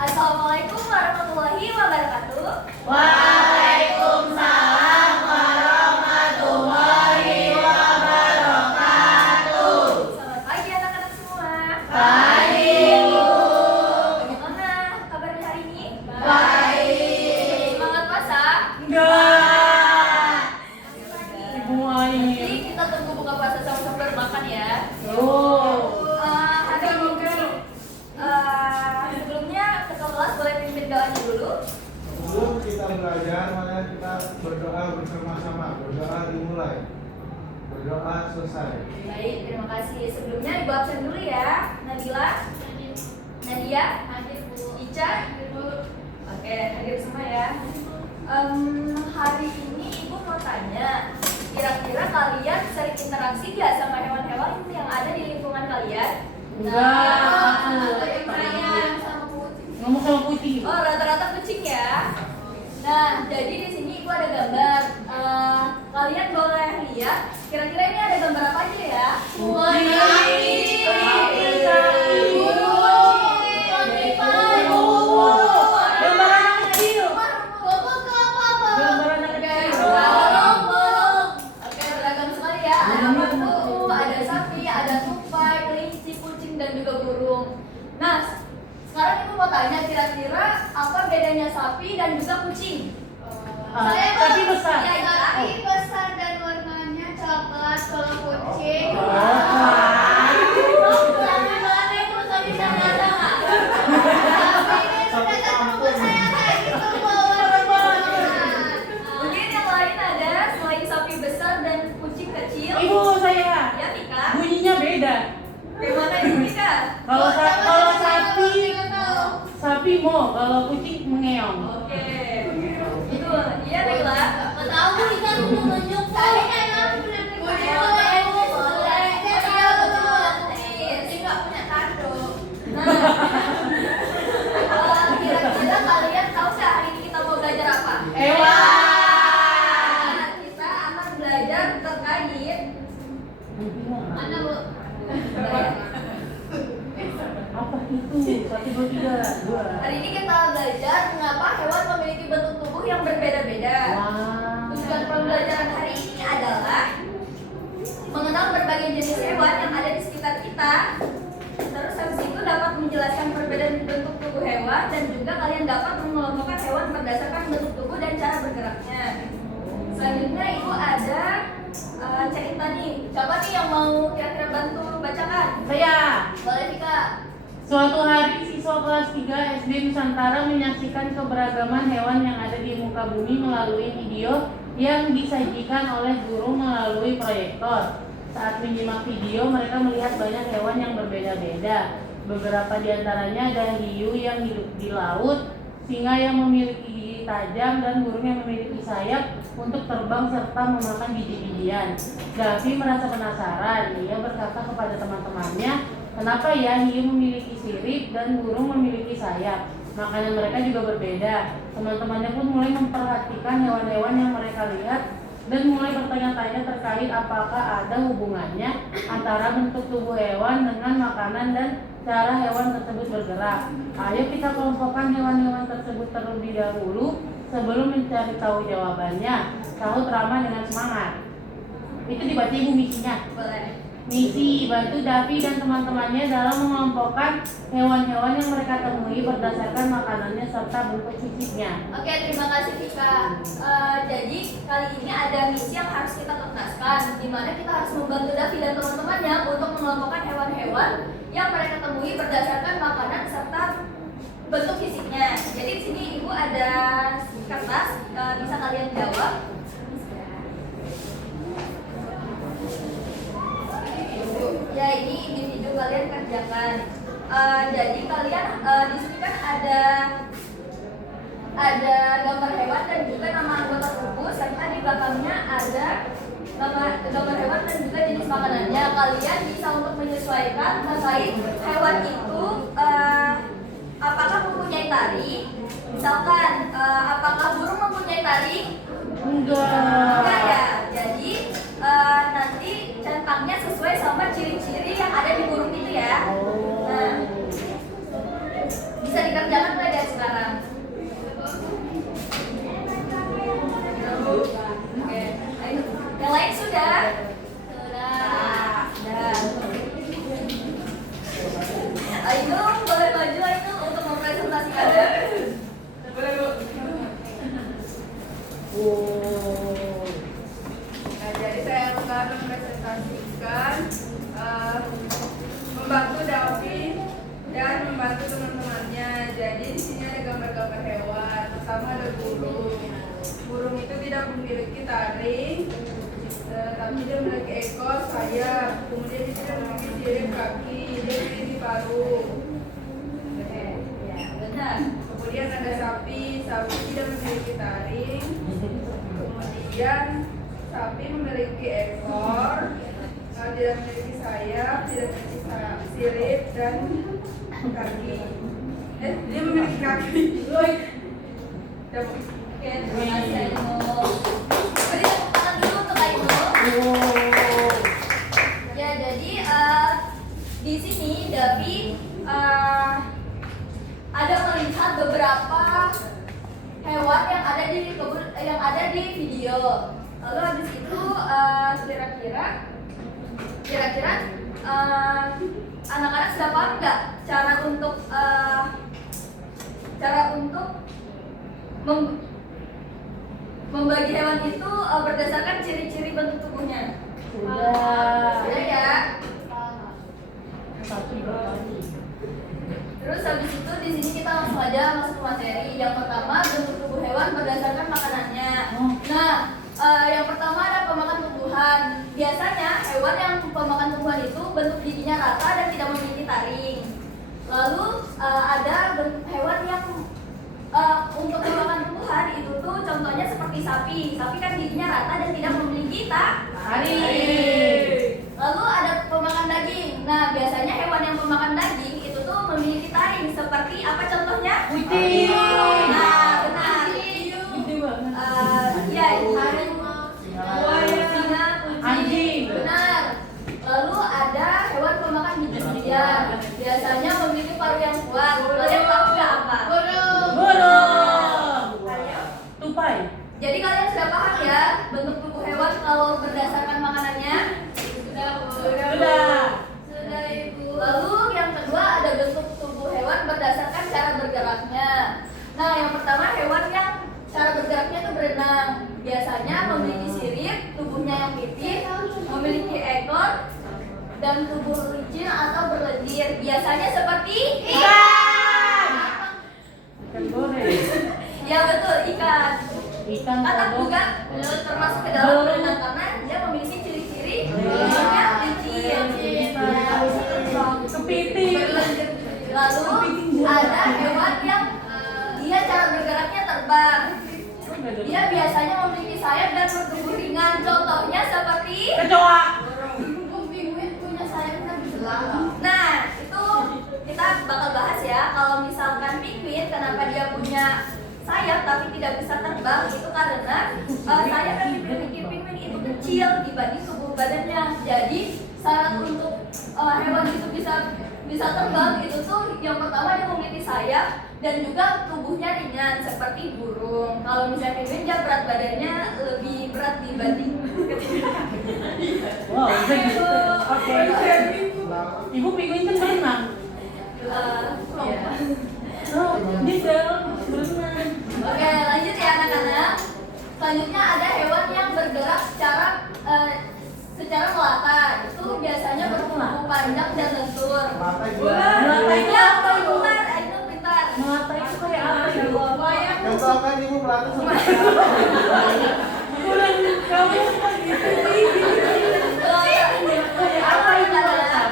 Assalamualaikum warahmatullahi wabarakatuh. Waalaikumsalam warahmatullahi wabarakatuh. Selamat pagi anak-anak semua. Pagi, Bu. Bagaimana kabarnya hari ini? Baik. Semangat puasa? Enggak. Ibu Jadi Ain. kita tunggu buka puasa sama-sama makan ya. Oh. Hari ini sebelumnya ketua kelas boleh pimpin doanya dulu. Sebelum kita belajar, maka kita berdoa bersama-sama. Berdoa dimulai, berdoa selesai. Baik, terima kasih. Sebelumnya Ibu absen dulu ya. Nabila, Nadia, Ica, oke, hadir semua ya. Hari ini Ibu mau tanya, kira-kira kalian sering interaksi nggak sama hewan-hewan yang ada di lingkungan kalian? Enggak. Ngomong sama kucing. Oh, rata-rata kucing ya. Nah, jadi di sini Ibu ada gambar. Kalian boleh lihat. Kira-kira ini ada gambar apa aja ya? Gambar anak kecil. Gambar anak kecil. Oke, beragam sekali ya. Ada patung, ada sapi, ada tupai, kelinci, kucing, dan juga burung. Nah, sekarang Ibu mau tanya kira-kira apa bedanya sapi dan juga kucing? Tapi besar. Ya, ya. Sapi besar dan warnanya coklat. Kalau kucing Mungkin yang lain ada selain sapi besar dan kucing kecil. Ibu saya. Ya, Tika. Bunyinya beda. Bagaimana ini, Tika? Kalau sapi mo, kalau kucing mengeong. Oke. Itu, iya, Bella. Kira-kira kalian tahu nggak hari ini kita mau belajar apa? Hewan. Kita akan belajar terkait Mana, Bu? Apa itu? 1, 2, 3, 2. hari ini kita belajar mengapa hewan memiliki bentuk tubuh yang berbeda-beda. Wow. Tujuan pembelajaran hari ini adalah mengenal berbagai jenis hewan yang ada di sekitar kita. Terus habis itu dapat menjelaskan perbedaan bentuk tubuh hewan dan juga kalian dapat mengelompokkan hewan berdasarkan bentuk tubuh dan cara bergeraknya. Selanjutnya Ibu ada cerita nih. Siapa nih yang mau kira-kira bantu bacakan? Saya. Boleh Tika. Suatu hari siswa kelas 3 SD Nusantara menyaksikan keberagaman hewan yang ada di muka bumi melalui video yang disajikan oleh guru melalui proyektor. Saat menyimak video, mereka melihat banyak hewan yang berbeda-beda. Beberapa di antaranya ada hiu yang hidup di laut, singa yang memiliki gigi tajam, dan burung yang memiliki sayap untuk terbang serta memakan biji-bijian. Davi merasa penasaran. Ia berkata kepada teman-temannya, kenapa ya hiu memiliki sirip dan burung memiliki sayap? Makanan mereka juga berbeda. Teman-temannya pun mulai memperhatikan hewan-hewan yang mereka lihat dan mulai bertanya-tanya terkait apakah ada hubungannya antara bentuk tubuh hewan dengan makanan dan cara hewan tersebut bergerak. Ayo kita kelompokkan hewan-hewan tersebut terlebih dahulu sebelum mencari tahu jawabannya. Sahut Rama dengan semangat. Itu dibaca Ibu misinya. Boleh. Misi bantu Davi dan teman-temannya dalam mengelompokkan hewan-hewan yang mereka temui berdasarkan makanannya serta bentuk fisiknya. Oke, terima kasih Tika. Jadi kali ini ada misi yang harus kita tuntaskan, di mana kita harus membantu Davi dan teman-temannya untuk mengelompokkan hewan-hewan yang mereka temui berdasarkan makanan serta bentuk fisiknya. Jadi di sini Ibu ada kertas, bisa kalian jawab. Ya, ini individu kalian kerjakan. Jadi kalian di sini kan ada gambar hewan dan juga nama anggota tubuh serta di belakangnya ada nama gambar hewan dan juga jenis makanannya. Kalian bisa untuk menyesuaikan terkait hewan itu apakah mempunyai taring. Misalkan apakah burung mempunyai taring? Enggak ya. Jadi nanti centangnya sesuai sama ciri-ciri yang ada di burung itu ya. Nah, bisa dikerjakan pada Ainul boleh maju Ainul untuk mempresentasikannya. Boleh Bu. Oh. Nah, jadi saya akan mempresentasikan membantu Davi dan membantu teman-temannya. Jadi di sini ada gambar-gambar hewan. Pertama ada burung. Burung itu tidak memiliki taring, tapi dia memiliki ekor, sayap. Kemudian dia tidak memiliki sirip kaki, dia memiliki paru. Benar. Kemudian ada sapi, sapi tidak memiliki taring. Kemudian sapi memiliki ekor, tidak memiliki sayap, tidak memiliki sirip dan kaki. Dia memiliki kaki. Dapat. Oke, terima kasih Ainul. Beri tepuk tangan dulu untuk Ainul. Oh. Ya, jadi di sini Davi ada melihat beberapa hewan yang ada di video. Lalu habis itu kira-kira anak-anak sudah paham nggak cara untuk membagi hewan itu berdasarkan ciri-ciri bentuk tubuhnya? Sudah. Sudah ya. Satu berkali. Terus habis itu di sini kita langsung aja masuk ke materi. Yang pertama bentuk tubuh hewan berdasarkan makanannya. Nah, yang pertama ada pemakan tumbuhan. Biasanya hewan yang pemakan tumbuhan itu bentuk giginya rata dan tidak memiliki taring. Lalu ada bentuk hewan yang untuk pemakan tumbuhan itu tuh contohnya seperti sapi. Sapi kan giginya rata dan tidak memiliki taring. Lalu ada pemakan daging. Nah, biasanya hewan yang pemakan daging itu tuh memiliki taring. Seperti apa contohnya? Kucing. Nah, benar. Gede banget. Ya, singa, Anjing. benar. Lalu ada hewan pemakan biji-bijian. Biasanya memiliki paru yang kuat. Kalian tahu nggak apa? Burung. Tupai. Jadi kalian sudah paham ya bentuk tubuh hewan kalau berdasarkan makanannya? Sudah. Sudah Ibu. Lalu yang kedua ada bentuk tubuh hewan berdasarkan cara bergeraknya. Nah, yang pertama hewan yang cara bergeraknya itu berenang. Biasanya memiliki sirip, tubuhnya yang pipih, memiliki ekor, dan tubuh licin atau berlendir. Biasanya seperti Ikan. Ikan goreng. Ya betul, ikan. Ikan Katak kodok. juga termasuk ke dalam berenang karena dia memiliki ciri-ciri tubuhnya licin. Kepiting. Lalu ada hewan yang dia cara bergeraknya terbang. Dia biasanya memiliki sayap dan bertubuh ringan. Contohnya seperti Kecoa. penguin punya sayap kan Nah, itu kita bakal bahas ya. Kalau misalkan penguin, kenapa dia punya sayap tapi tidak bisa terbang? Itu karena sayap yang dimiliki penguin itu kecil dibanding tubuh badannya. Jadi syarat untuk hewan itu bisa terbang itu tuh yang pertama dia memiliki sayap dan juga tubuhnya ringan seperti burung. Kalau misalnya penguin dia berat badannya lebih berat dibanding Wow, gitu. Oke. Ibu penguin kan berenang. Oh, bisa berenang. Oke, lanjut ya anak-anak. Selanjutnya ada hewan yang bergerak secara melata. Itu biasanya bertubuh panjang dan lentur. Mata Melata itu Ya, apa, Ibu? pintar, itu pintar. Melata itu kayak apa, Ibu? Contoh kan ibu melata seperti Kurang kamu gitu sih. Kayak apa itu melata?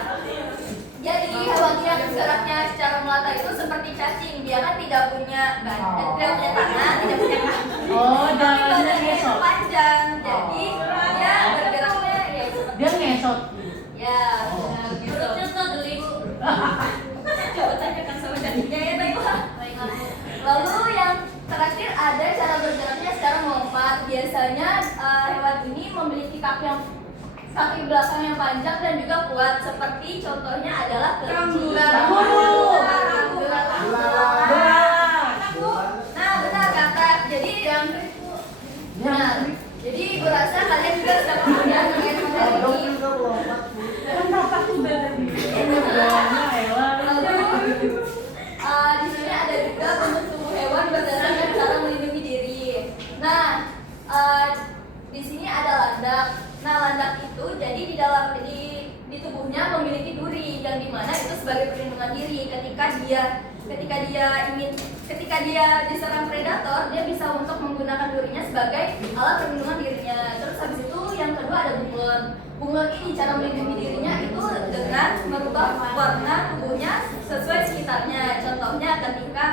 Jadi hewan yang geraknya secara melata itu seperti cacing. Dia kan tidak punya tangan, tidak punya kaki. Oh, Tapi jalannya badannya itu ngesot. panjang. Jadi dia bergeraknya ya seperti Dia ngesot. ya, benar gitu. Perutnya tuh delik. Coba tanyakan sama cacingnya ya, baiklah. Lalu yang terakhir ada cara bergeraknya secara melompat. Biasanya hewan ini memiliki kaki belakang yang panjang dan juga kuat. Seperti contohnya adalah kelinci. Kanguru. Nah, benar kata. Jadi benar. Jadi gue rasa kalian juga sudah paham ya terkait materi ini. juga melompat. Kan kakak udah tadi. Ini bilangnya hewan. Lalu perlindungan diri. Ketika dia diserang predator, dia bisa untuk menggunakan durinya sebagai alat perlindungan dirinya. Terus habis itu yang kedua ada bunglon. Bunglon ini cara melindungi dirinya itu dengan merubah warna tubuhnya sesuai sekitarnya. Contohnya ketika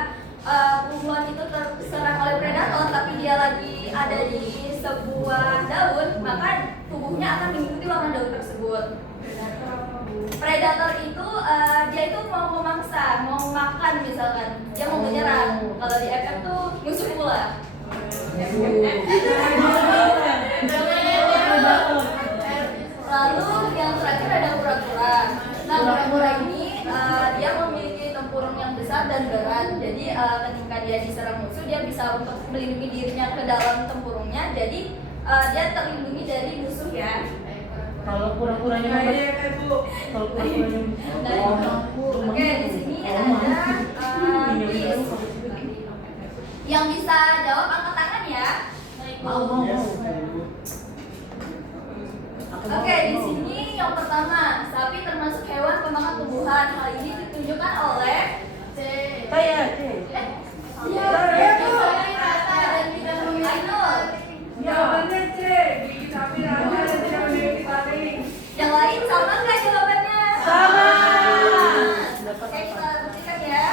bunglon itu terserang oleh predator tapi dia lagi ada di sebuah daun, maka tubuhnya akan mengikuti warna daun tersebut. Predator itu dia itu mau memaksa, mau makan misalkan, dia mau menyerang. Kalau di FF tuh musuh pula. Lalu yang terakhir ada kura-kura. Nah, kura-kura ini dia memiliki tempurung yang besar dan berat. Jadi ketika dia diserang musuh, dia bisa untuk melindungi dirinya ke dalam tempurungnya. Jadi dia terlindungi dari musuh ya. Kalau kura-kuranya kalau kura-kuranya Oke, di sini ada quiz. Yang bisa jawab angkat tangan ya. Yes. Oke, di sini yang pertama, sapi termasuk hewan pemakan tumbuhan. Hal ini ditunjukkan oleh saya Ainul. Jawabannya C. Gigi sapi raja dan tidak memiliki taring. Yang lain sama nggak jawabannya? Sama. Oke, kita buktikan ya.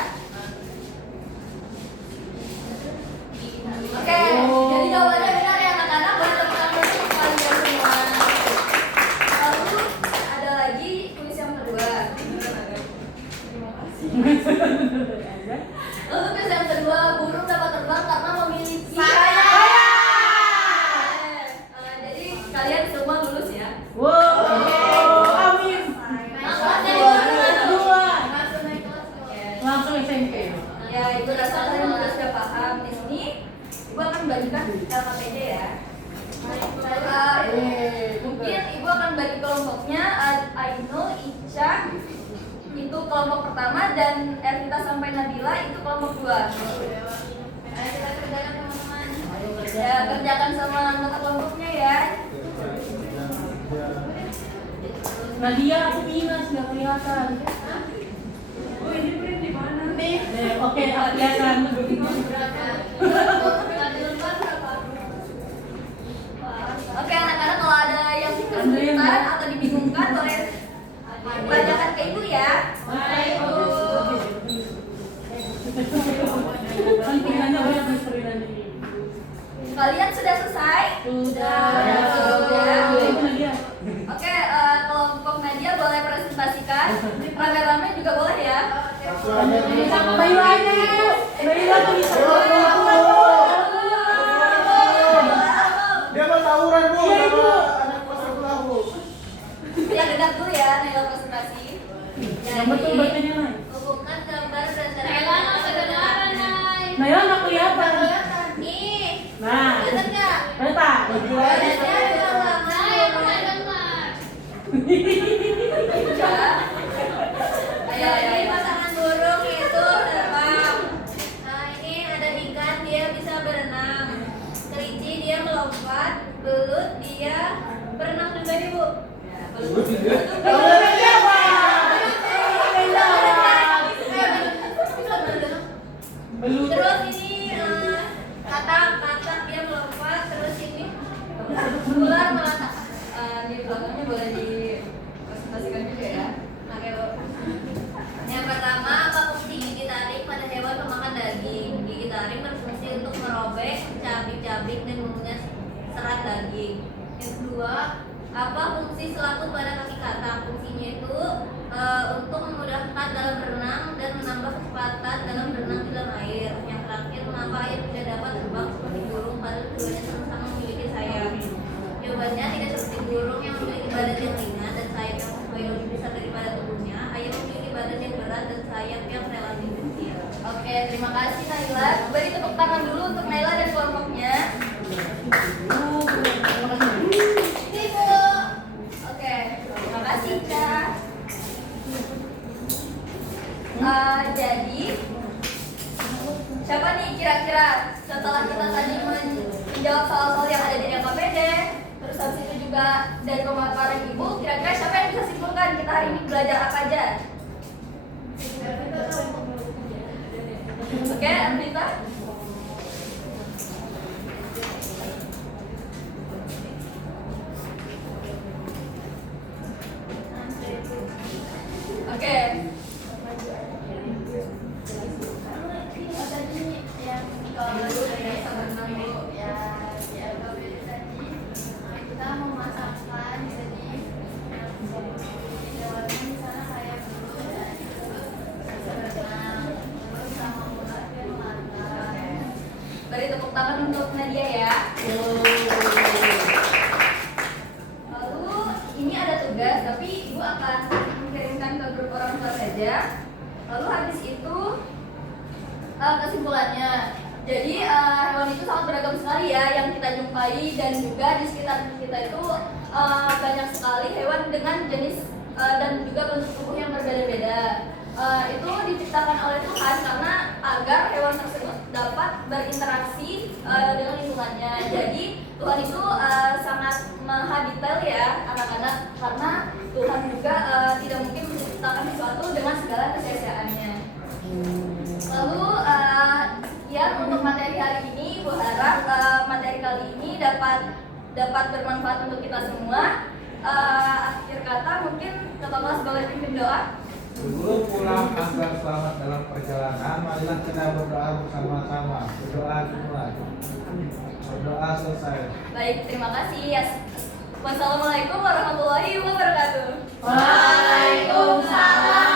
Oke, jadi jawabannya benar ya anak-anak. Boleh tepuk tangan dulu untuk kalian semua. Lalu ada lagi kuis yang kedua. Lalu kuis yang kedua, burung dapat terbang karena memiliki sayap. Jadi kalian semua lulus ya. Wow, amin. Langsung SMP. Ya, itu rasa kalian sudah paham. Di sini ibu akan bagikan LKPD ya. Mungkin ibu akan bagi kelompoknya. Ainul, Ica itu kelompok pertama dan Ervita sampai Nabila itu kelompok 2. Ayo kita kerjakan teman-teman. Ya, kerjakan sama anggota kelompoknya ya. Nadia, aku minus nggak kelihatan. Oh, ini print di mana? Oke, kelihatan. Oke anak-anak, kalau ada yang kesulitan atau dibingungkan boleh bacakan ke ibu ya. Pentingannya banyak misteri nanti. Kalian sudah selesai? Sudah. Nadia. Oke, kelompok Nadia boleh presentasikan. Rame-rame juga boleh ya. Bailanya itu. Baila tulis. Dia mau tawuran bu, Iya, Ibu. anak pasar pelahu. Yang dengar dulu ya, Naila presentasi. Yang betul bacanya Nay. Hubungkan gambar berdasarkan Naila nggak kedengaran, Nay. Naila nggak kelihatan. Nih, Nah, kelihatan nggak? letak. Nay, aku nggak dengar. Ayo, ini pasangan burung itu terbang. Nah, ini ada ikan, dia bisa berenang. Kelinci dia melompat, belut dia berenang juga nih bu. Belut Belut. Terus ini katak dia melompat. Terus ini ular melata. Di belakangnya boleh dipresentasikan juga ya. Oke bu. Yang pertama, apa fungsi gigi taring pada hewan pemakan daging? Gigi taring berfungsi untuk merobek, cabik-cabik dan mengunyah serat daging. Yang kedua, apa fungsi selaput pada kaki katak? Fungsinya itu untuk memudahkan dalam berenang dan menambah kecepatan dalam berenang di dalam air. Yang terakhir, mengapa air tidak dapat terbang seperti burung padahal keduanya sama-sama memiliki sayap? Jawabannya tidak seperti burung yang memiliki badan yang ringan dan sayap yang sesuai lebih besar daripada tubuhnya. Ayam memiliki badan yang berat dan sayap yang relatif kecil. Oke, terima kasih Naila. Beri tepuk tangan dulu untuk Naila dan kelompoknya. Ini Bu. Oke, terima kasih Kak. Jadi siapa nih kira-kira setelah kita tadi menjawab soal-soal yang ada di LKPD, terus habis itu juga dari pemaparan ibu, kira-kira siapa yang bisa simpulkan kita hari ini belajar apa aja? Oke, Anita. Oke. Tadi yang kalau dari sama ya di alfabet tadi kita memasakkan jadi warna di sana kayak blue dan berenang terus sama ular dan mata. Beri tepuk tangan untuk Nadia ya. Lalu ini ada tugas, tapi ibu akan mengirimkan ke grup orang tua saja. Lalu habis itu kesimpulannya. Jadi hewan itu sangat beragam sekali ya yang kita jumpai, dan juga di sekitar kita itu banyak sekali hewan dengan jenis dan juga bentuk tubuh yang berbeda-beda. Itu diciptakan oleh Tuhan karena agar hewan tersebut dapat berinteraksi dengan lingkungannya. Jadi Tuhan itu sangat maha detail ya anak-anak, karena Tuhan juga tidak mungkin menciptakan sesuatu dengan segala kesia-siaannya. Lalu ya untuk materi hari ini, Bu harap materi kali ini dapat bermanfaat untuk kita semua. Akhir kata mungkin Ketua Kelas boleh pimpin doa. Sebelum pulang agar selamat dalam perjalanan, marilah kita berdoa bersama-sama. Berdoa dimulai. Berdoa selesai. Baik, terima kasih ya. Wassalamualaikum warahmatullahi wabarakatuh. Waalaikumsalam.